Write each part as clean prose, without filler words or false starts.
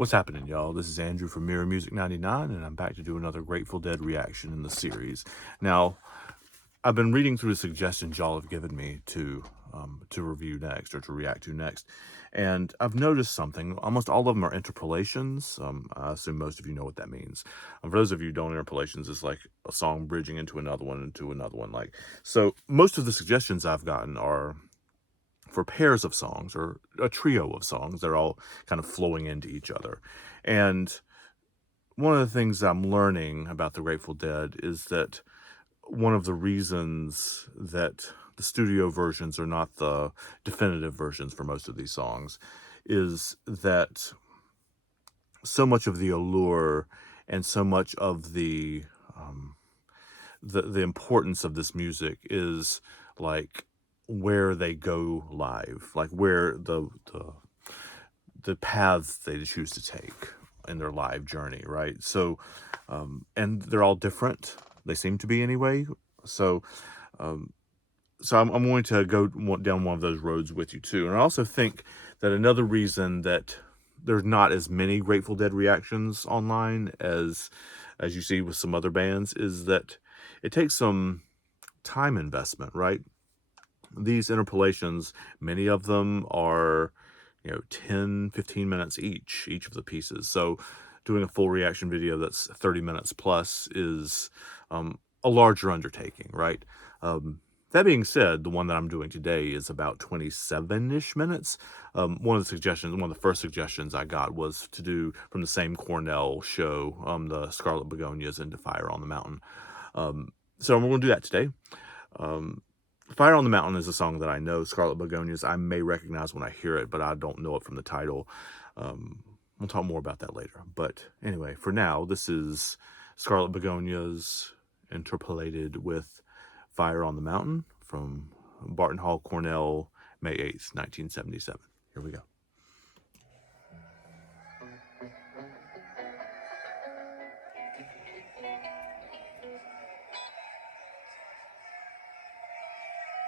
What's happening, y'all? This is Andrew from Mirror Music 99, and I'm back to do another Grateful Dead reaction in the series. Now, I've been reading through the suggestions y'all have given me to review next, or to react to next, and I've noticed something. Almost all of them are interpolations. I assume most of you know what that means. For those of you who don't, interpolations is like a song bridging into another one, Like, so most of the suggestions I've gotten are for pairs of songs or a trio of songs. They're all kind of flowing into each other. And one of the things I'm learning about the Grateful Dead is that one of the reasons that the studio versions are not the definitive versions for most of these songs is that so much of the allure and so much of the importance of this music is like where they go live, like where the paths they choose to take in their live journey, right? So, and they're all different. They seem to be anyway. So, I'm going to go down one of those roads with you too. And I also think that another reason that there's not as many Grateful Dead reactions online as you see with some other bands is that it takes some time investment, right? These interpolations, many of them are, 10, 15 minutes each of the pieces. So doing a full reaction video that's 30 minutes plus is a larger undertaking, right? That being said, the one that I'm doing today is about 27-ish minutes. One of the first suggestions I got was to do from the same Cornell show, the Scarlet Begonias into Fire on the Mountain. So we're going to do that today. Fire on the Mountain is a song that I know. Scarlet Begonias, I may recognize when I hear it, but I don't know it from the title. We'll talk more about that later. But anyway, for now, this is Scarlet Begonias interpolated with Fire on the Mountain from Barton Hall, Cornell, May 8th, 1977. Here we go.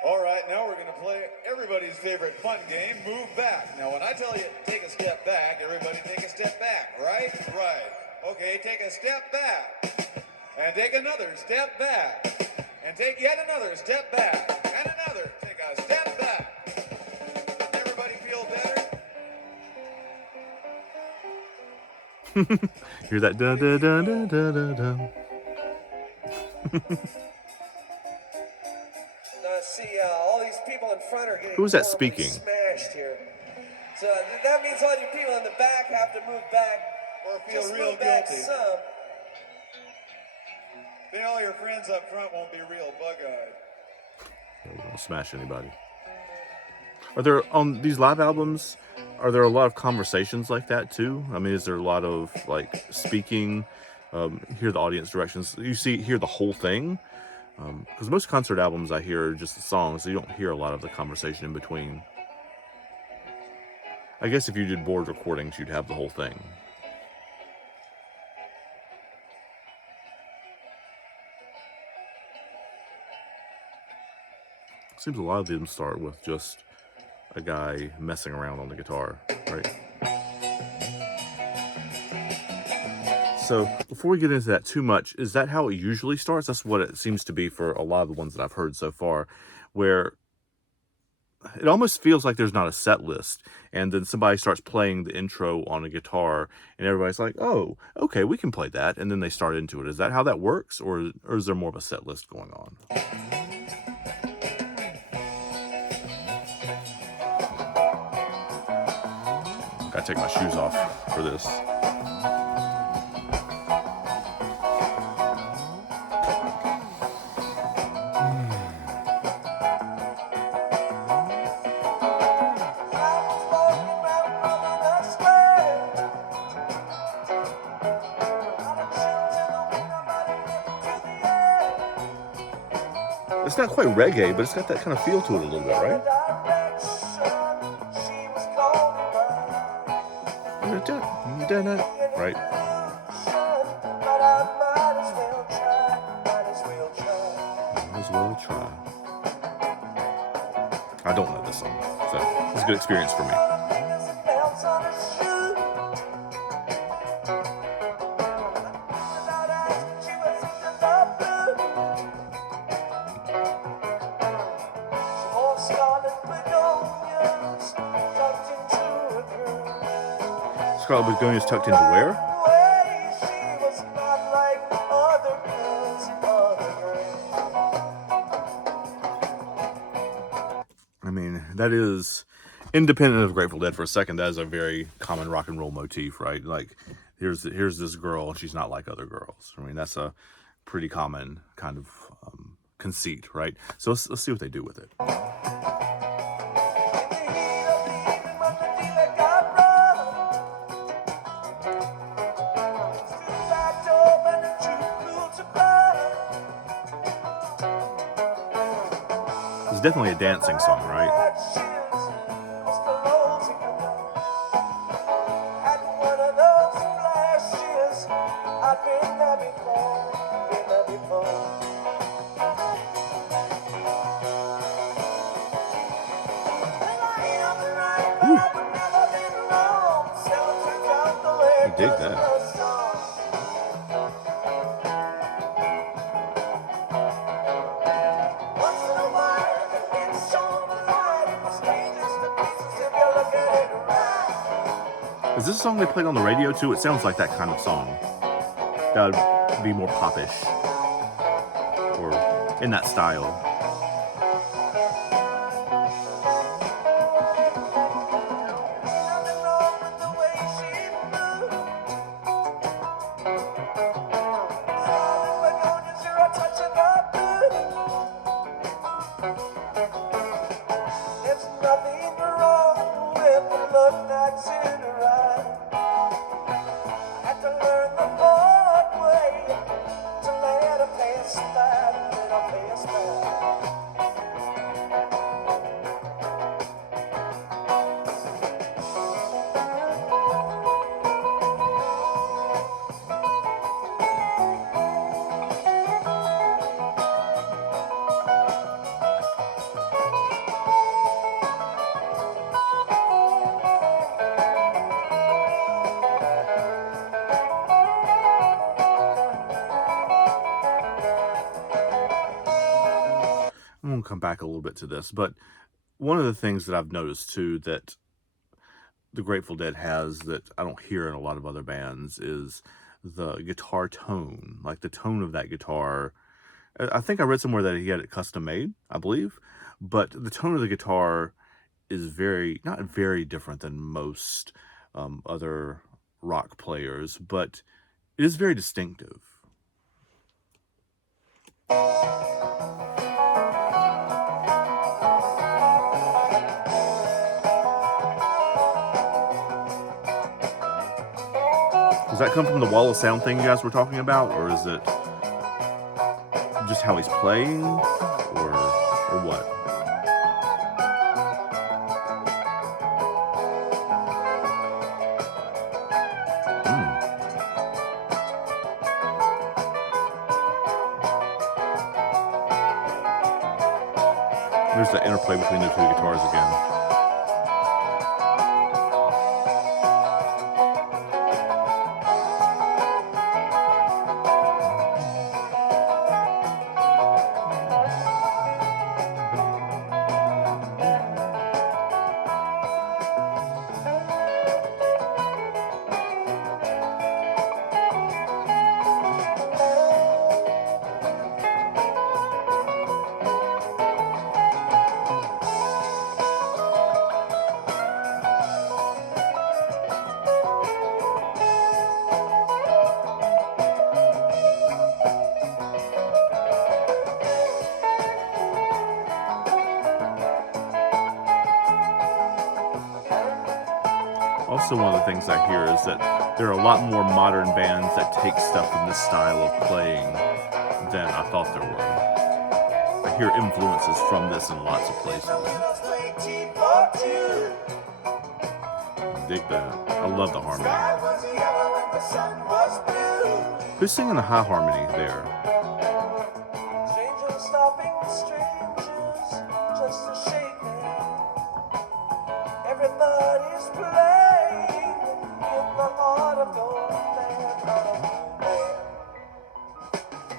All right, now we're going to play everybody's favorite fun game, Move Back. Now, when I tell you take a step back, everybody take a step back, right? Right. Okay, take a step back. And take another step back. And take yet another step back. And another. Take a step back. Everybody feel better? Hear that? Da da da da da da da. See, all these people in front are getting Who is that horribly speaking? smashed here. So that means all you people in the back have to move back Or feel just real move back guilty. some. Then all your friends up front won't be real bug-eyed. We don't smash anybody. Are there, on these live albums, are there a lot of conversations like that too? I mean, is there a lot of like speaking, hear the audience directions? Hear the whole thing? Because most concert albums I hear are just the songs, so you don't hear a lot of the conversation in between. I guess if you did board recordings, you'd have the whole thing. Seems a lot of them start with just a guy messing around on the guitar, right? So before we get into that too much, is that how it usually starts? That's what it seems to be for a lot of the ones that I've heard so far, where it almost feels like there's not a set list, and then somebody starts playing the intro on a guitar, and everybody's like, oh, okay, we can play that, and then they start into it. Is that how that works, or is there more of a set list going on? Gotta take my shoes off for this. It's not quite reggae, but it's got that kind of feel to it a little bit, right? Right. Might as well try. I don't know this song, so it's a good experience for me. Scarlet Begonias tucked into where? I mean, that is independent of Grateful Dead for a second. That is a very common rock and roll motif, right? Like, here's this girl, and she's not like other girls. I mean, that's a pretty common kind of conceit, right? So let's see what they do with it. It's definitely a dancing song, right? I dig that. Is this a song they played on the radio too? It sounds like that kind of song. That would be more popish, or in that style. I'm going to come back a little bit to this, but one of the things that I've noticed too that the Grateful Dead has that I don't hear in a lot of other bands is the guitar tone, like the tone of that guitar. I think I read somewhere that he had it custom made, I believe, but the tone of the guitar is not very different than most other rock players, but it is very distinctive. Does that come from the wall of sound thing you guys were talking about, or is it just how he's playing, or what? There's the interplay between the two guitars again. Also, one of the things I hear is that there are a lot more modern bands that take stuff from this style of playing than I thought there were. I hear influences from this in lots of places. Dig that. I love the harmony. Who's singing the high harmony there?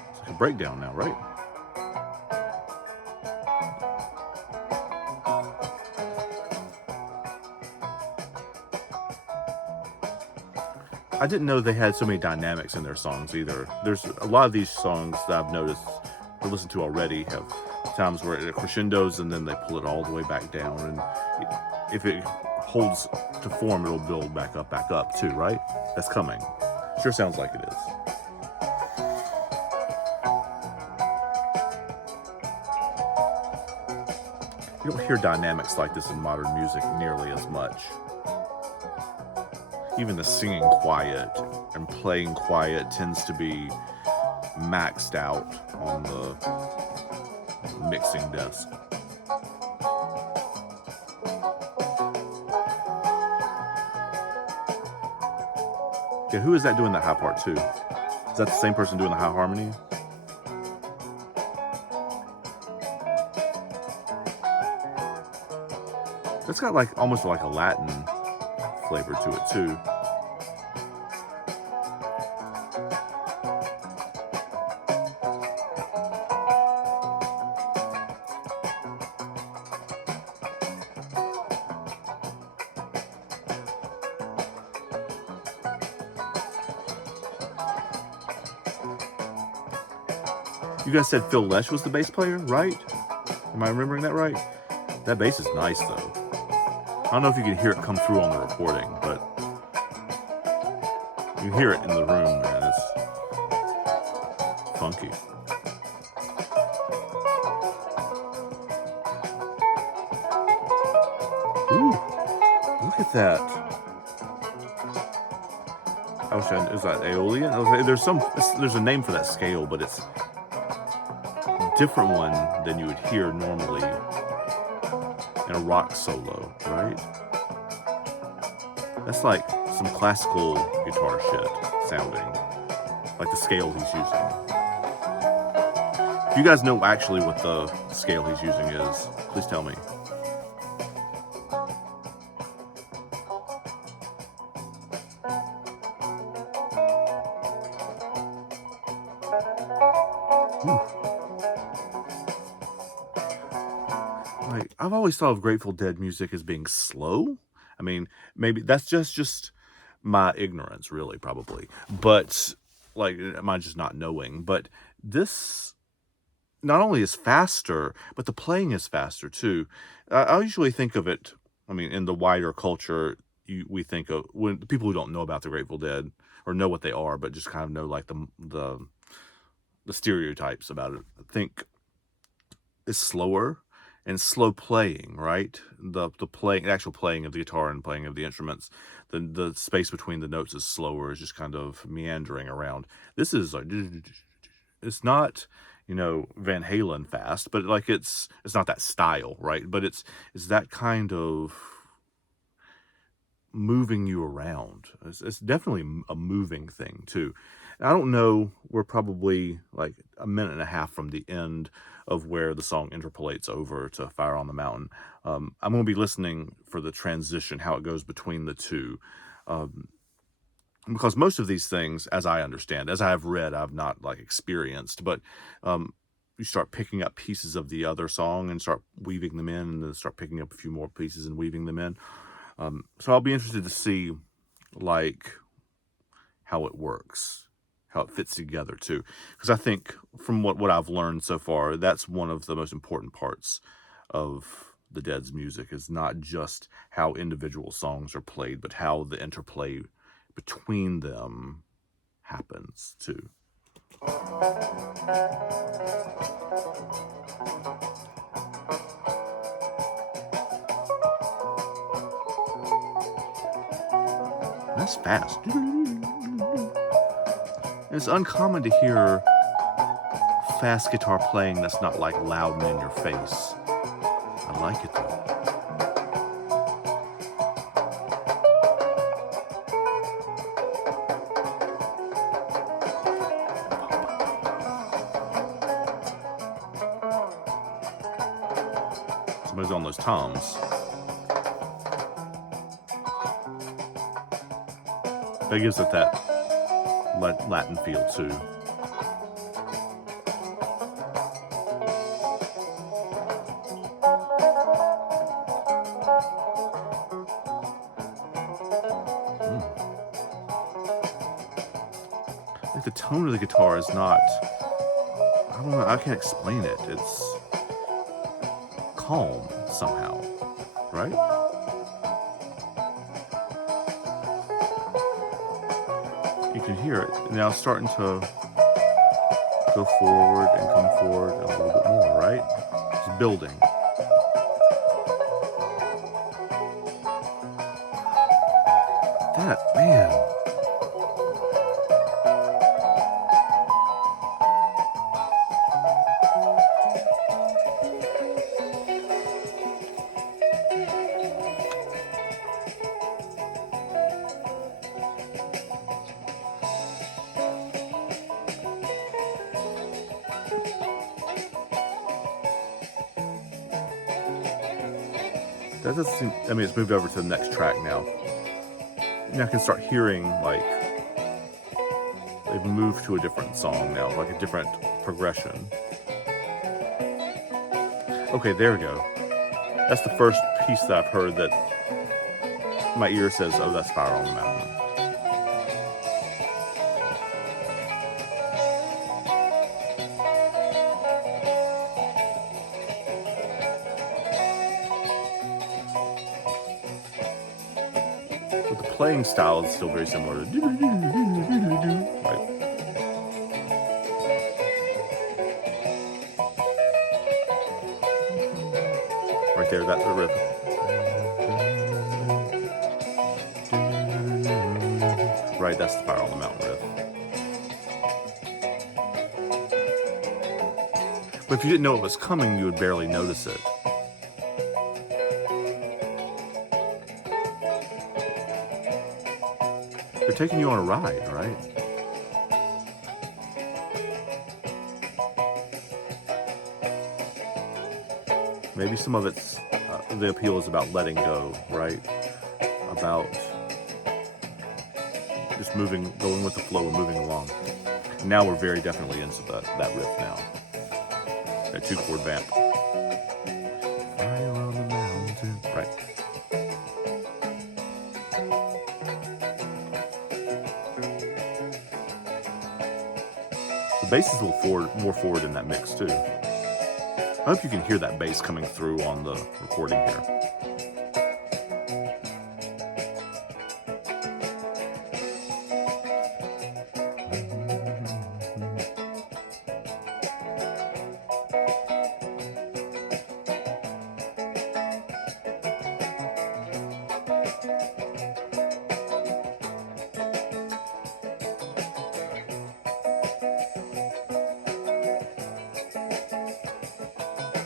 It's like a breakdown now, right? I didn't know they had so many dynamics in their songs either. There's a lot of these songs that I've noticed or listened to already have times where it crescendos and then they pull it all the way back down. And if it holds to form, it'll build back up too, right? That's coming. Sure sounds like it is. You don't hear dynamics like this in modern music nearly as much. Even the singing quiet and playing quiet tends to be maxed out on the mixing desk. Yeah, who is that doing that high part too? Is that the same person doing the high harmony? That's got like almost like a Latin flavor to it too. You guys said Phil Lesh was the bass player, right? Am I remembering that right? That bass is nice though. I don't know if you can hear it come through on the recording, but you can hear it in the room, man. It's funky. Ooh, look at that. I wish is that Aeolian? There's a name for that scale, but it's a different one than you would hear normally in a rock solo, right? That's like some classical guitar shit sounding, like the scale he's using. If you guys know actually what the scale he's using is, please tell me. Like, I've always thought of Grateful Dead music as being slow. I mean, maybe that's just my ignorance, really, probably. But like, am just not knowing? But this not only is faster, but the playing is faster too. I usually think of it. I mean, in the wider culture, we think of when the people who don't know about the Grateful Dead or know what they are, but just kind of know like the stereotypes about it. Think is slower and slow playing, right? The actual playing of the guitar and playing of the instruments, the space between the notes is slower, is just kind of meandering around. This is like, it's not, Van Halen fast, but like it's not that style, right? But it's that kind of moving you around. It's definitely a moving thing too. And I don't know, we're probably like a minute and a half from the end of where the song interpolates over to Fire on the Mountain. I'm going to be listening for the transition, how it goes between the two. Because most of these things, as I understand, as I have read, I've not like experienced, but you start picking up pieces of the other song and start weaving them in, and then start picking up a few more pieces and weaving them in. So I'll be interested to see like how it works, how it fits together too. Because I think from what I've learned so far, that's one of the most important parts of the Dead's music, is not just how individual songs are played, but how the interplay between them happens too. That's fast. It's uncommon to hear fast guitar playing that's not like loud and in your face. I like it though. Somebody's on those toms. That gives it that Latin feel too. like the tone of the guitar is not, I don't know, I can't explain it. It's calm somehow, right? You can hear it now starting to go forward and come forward a little bit more, right? It's building. That, man. That doesn't seem, I mean, it's moved over to the next track now. Now I can start hearing, like, they've moved to a different song now, like a different progression. Okay, there we go. That's the first piece that I've heard that my ear says, oh, that's Spiral on the Mountain. But the playing style is still very similar to right. Right there, that's the riff. Right, that's the Spiral on the Mountain riff. But if you didn't know it was coming, you would barely notice it. They're taking you on a ride, right? Maybe some of it's, the appeal is about letting go, right? About just moving, going with the flow and moving along. Now we're very definitely into that riff now. That 2-chord vamp. Fire on the mountain. Right. The bass is a little more forward in that mix too. I hope you can hear that bass coming through on the recording here.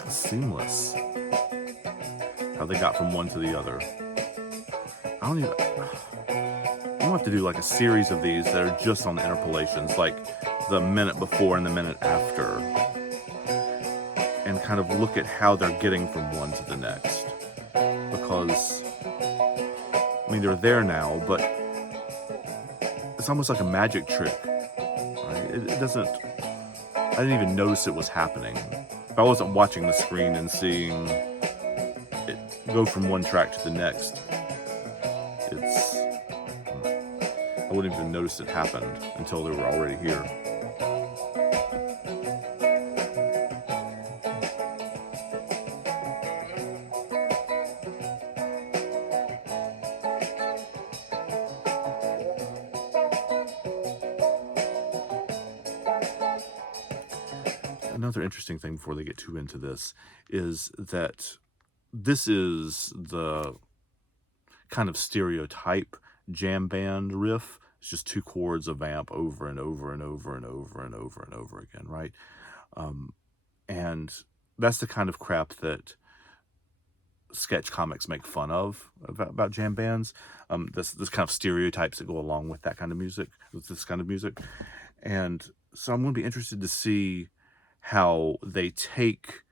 Seamless. How they got from one to the other. I'm gonna have to do like a series of these that are just on the interpolations, like the minute before and the minute after, and kind of look at how they're getting from one to the next. Because, I mean, they're there now, but it's almost like a magic trick, right? It doesn't, I didn't even notice it was happening. If I wasn't watching the screen and seeing it go from one track to the next, I wouldn't even notice it happened until they were already here. Another interesting thing before they get too into this is that this is the kind of stereotype jam band riff. It's just 2 chords of vamp over and over and over and over and over and over again, right? And that's the kind of crap that sketch comics make fun of about jam bands. This kind of stereotypes that go along with that kind of music, with this kind of music. And so I'm going to be interested to see how they take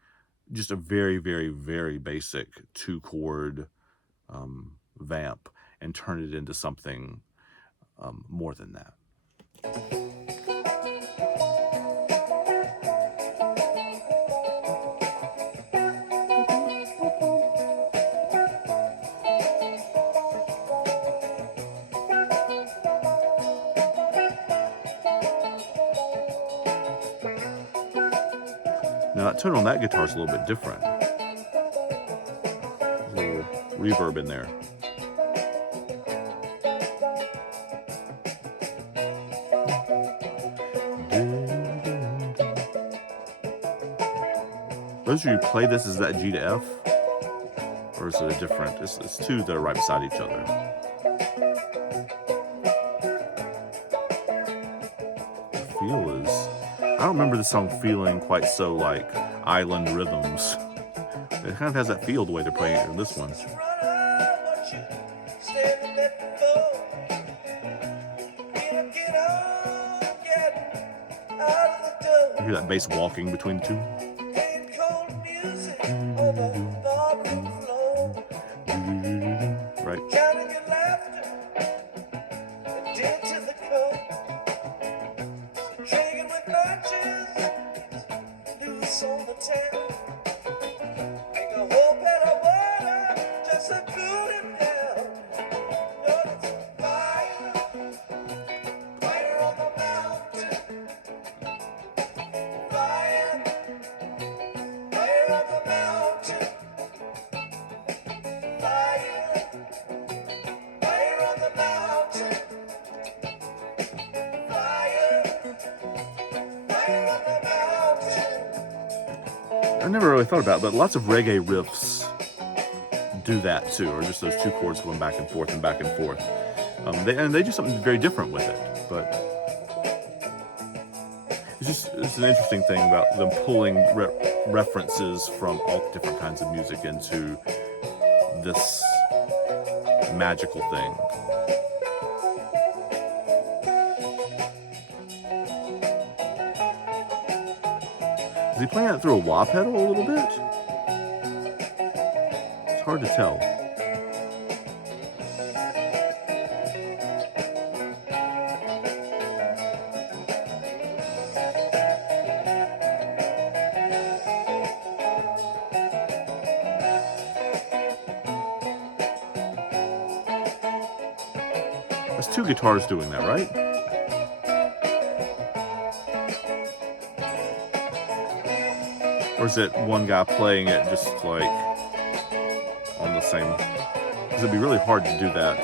just a very, very, very basic 2-chord vamp and turn it into something more than that. Now that tone on that guitar is a little bit different. There's a little reverb in there. Those of you who play this, is that G to F? Or is it a different? It's two that are right beside each other. The feel is... I don't remember the song feeling quite so like island rhythms. It kind of has that feel the way they're playing it in this one. You hear that bass walking between the two? Right. I never really thought about it, but lots of reggae riffs do that too, or just those two chords going back and forth and back and forth. They do something very different with it, but it's an interesting thing about them pulling references from all different kinds of music into this magical thing. Is he playing that through a wah pedal a little bit? It's hard to tell. There's two guitars doing that, right? Or is it one guy playing it just like on the same? Because it'd be really hard to do that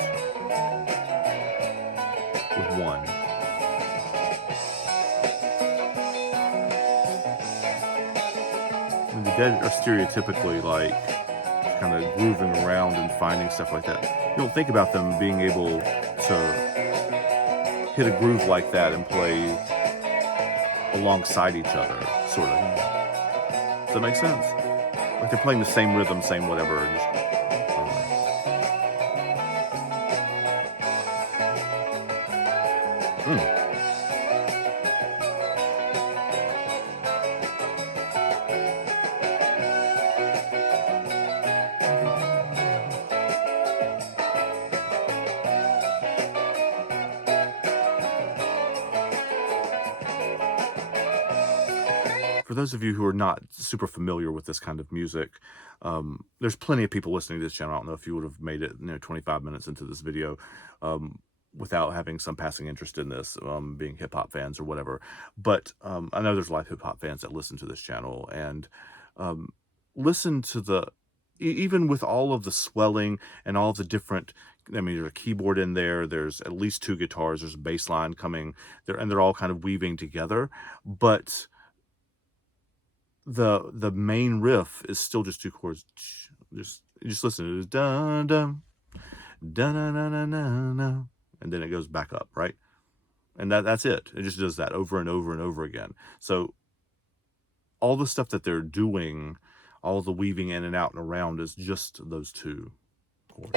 with one. And the Dead are stereotypically like kind of grooving around and finding stuff like that. You don't think about them being able to hit a groove like that and play alongside each other, sort of. Does that make sense? Like they're playing the same rhythm, same whatever. And just, For those of you who are not super familiar with this kind of music, there's plenty of people listening to this channel. I don't know if you would have made it 25 minutes into this video without having some passing interest in this, being hip-hop fans or whatever. But I know there's a lot of hip-hop fans that listen to this channel and listen to the... Even with all of the swelling and all of the different... I mean, there's a keyboard in there, there's at least two guitars, there's a bass line coming there, and they're all kind of weaving together. But the main riff is still just two chords. Just listen to it. Dun dun dun dun dun dun dun, and then it goes back up, right? And that's it. It just does that over and over and over again. So all the stuff that they're doing, all the weaving in and out and around, is just those two chords.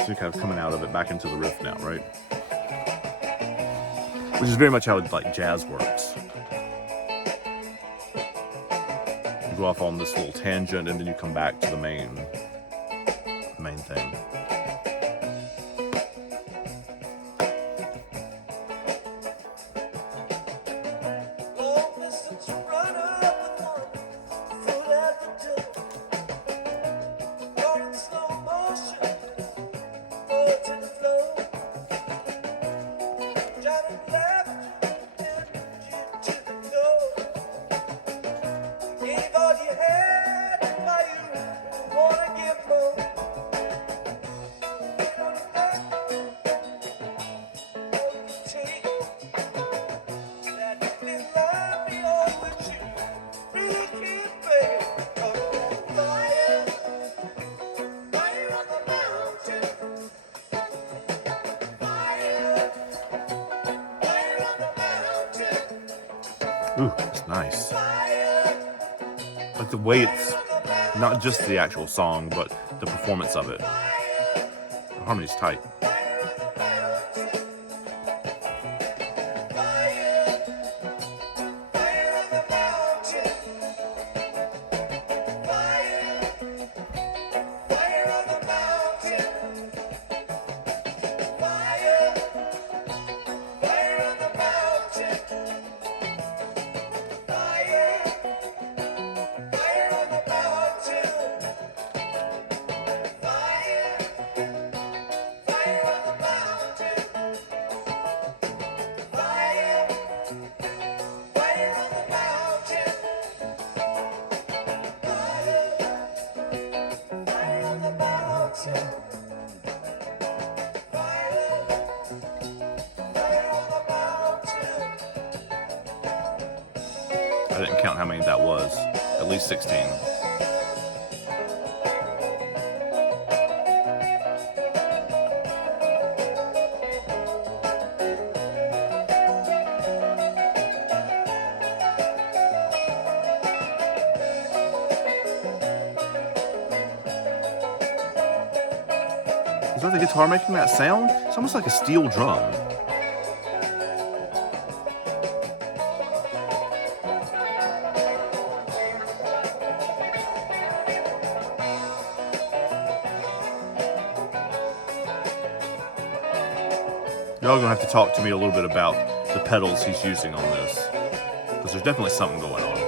So you're kind of coming out of it back into the riff now, right? which is very much how like jazz works. You go off on this little tangent, and then you come back to the main thing. Ooh, it's nice. Like the way it's not just the actual song, but the performance of it. The harmony's tight. I didn't count how many that was. At least 16. Is that the guitar making that sound? It's almost like a steel drum. Y'all gonna have to talk to me a little bit about the pedals he's using on this, because there's definitely something going on.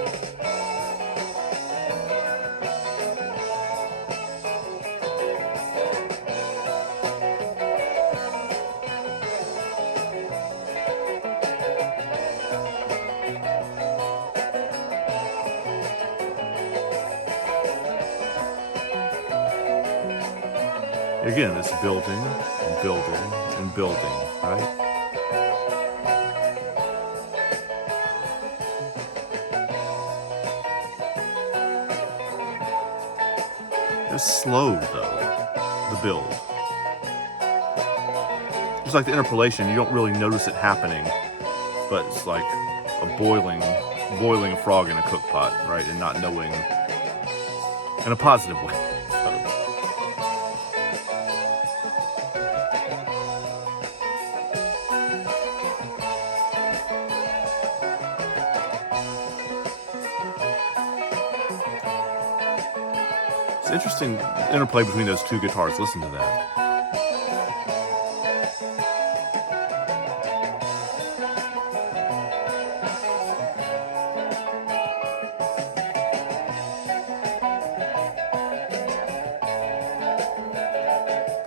Again, it's building and building and building, right? It's slow, though, the build. Just like the interpolation, you don't really notice it happening, but it's like a boiling a frog in a cook pot, right? And not knowing, in a positive way. It's interesting interplay between those two guitars. Listen to that.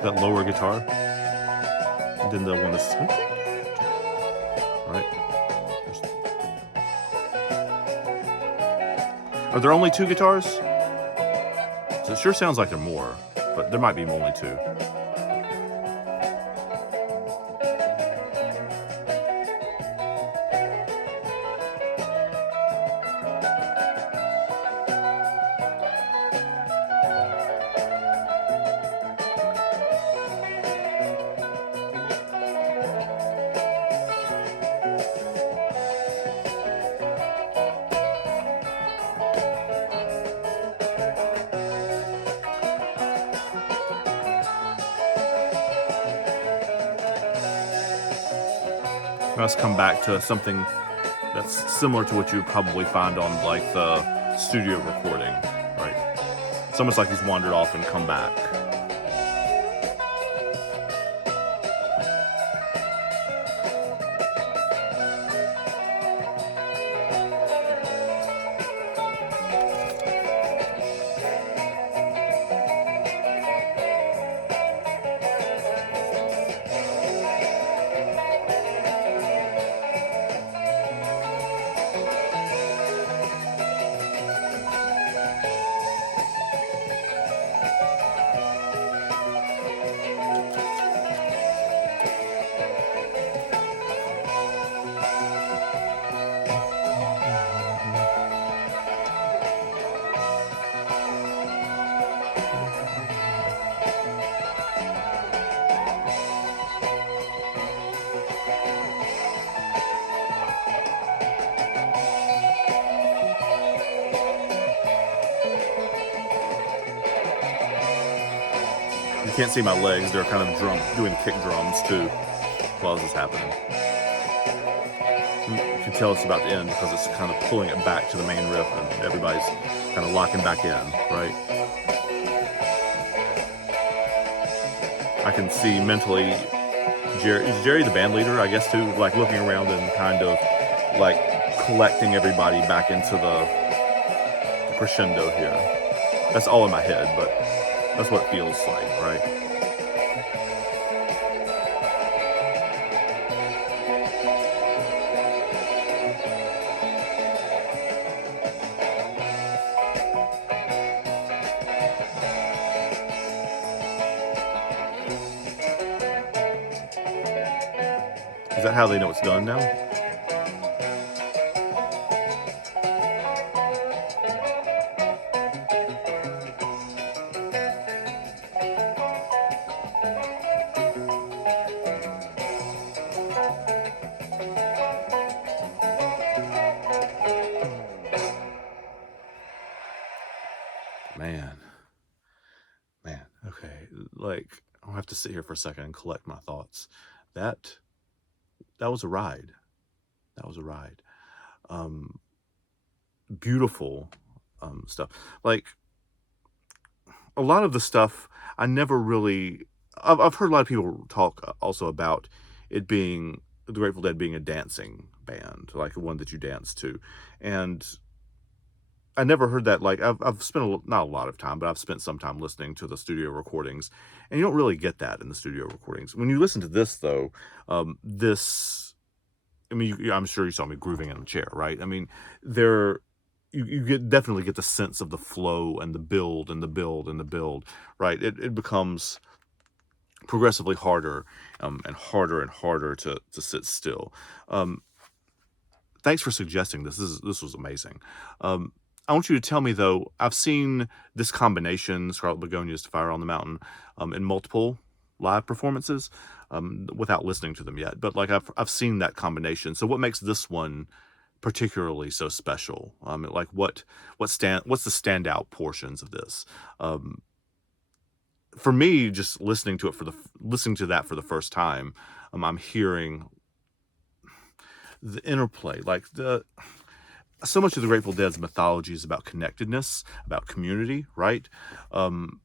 That lower guitar, and then the one that's right. Are there only two guitars? So it sure sounds like there are more, but there might be only two. Let's come back to something that's similar to what you would probably find on like the studio recording, right? It's almost like he's wandered off and come back. You can't see my legs; they're kind of doing the kick drums too, while this is happening. You can tell it's about to end because it's kind of pulling it back to the main riff, and everybody's kind of locking back in, right? I can see mentally is Jerry the band leader, I guess, too, like looking around and kind of like collecting everybody back into the crescendo here. That's all in my head, but that's what it feels like, right? Is that how they know it's done now? Man, okay. Like, I'll have to sit here for a second and collect my thoughts. That that was a ride. That was a ride. Um, Beautiful stuff. Like a lot of the stuff I never really. I've heard a lot of people talk also about it being the Grateful Dead being a dancing band, like one that you dance to, and I never heard that. Like I've spent not a lot of time, but I've spent some time listening to the studio recordings, and you don't really get that in the studio recordings. When you listen to this, though, this, I mean, I'm sure you saw me grooving in the chair, right? I mean, there, you definitely get the sense of the flow and the build and the build and the build, right? It becomes progressively harder and harder and harder to sit still. Um, Thanks for suggesting this. This was amazing. I want you to tell me though. I've seen this combination, Scarlet Begonias to Fire on the Mountain, in multiple live performances, without listening to them yet. But like I've seen that combination. So what makes this one particularly so special? Like what's the standout portions of this? Um, for me, just listening to that for the first time, I'm hearing the interplay, like the so much of the Grateful Dead's mythology is about connectedness, about community, right? Um,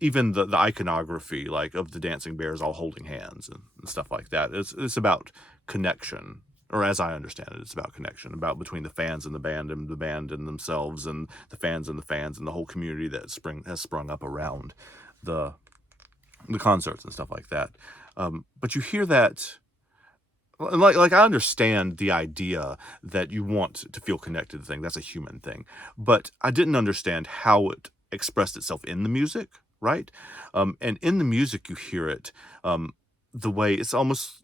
Even the iconography, like of the dancing bears all holding hands and stuff like that. It's about connection, or as I understand it, it's about connection, about between the fans and the band and themselves, and the fans and the whole community that has sprung up around the concerts and stuff like that. But you hear that. Like I understand the idea that you want to feel connected to the thing. That's a human thing. But I didn't understand how it expressed itself in the music, right? And in the music you hear it, the way it's almost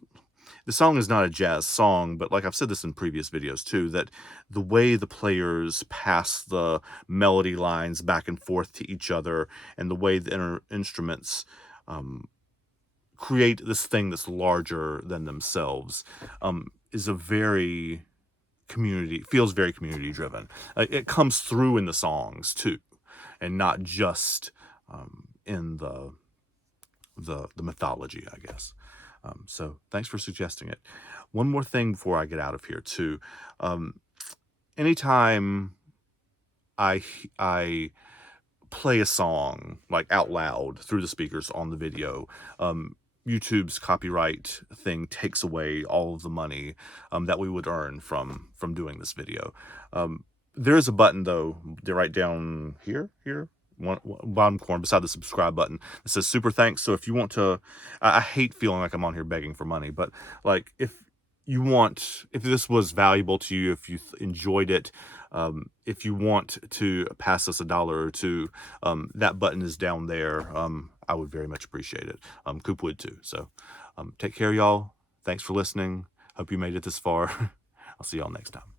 the song is not a jazz song, but like I've said this in previous videos too, that the way the players pass the melody lines back and forth to each other, and the way the instruments create this thing that's larger than themselves, is a very feels very community driven. It comes through in the songs too, and not just in the mythology, I guess. So thanks for suggesting it. One more thing before I get out of here too. Anytime I play a song like out loud through the speakers on the video, YouTube's copyright thing takes away all of the money that we would earn from doing this video. There is a button though, they're right down here, bottom corner beside the subscribe button. It says super thanks. So if you want to, I hate feeling like I'm on here begging for money, but like if this was valuable to you, if you enjoyed it, if you want to pass us $1 or $2, that button is down there. I would very much appreciate it. Coop would too. So take care, y'all. Thanks for listening. Hope you made it this far. I'll see y'all next time.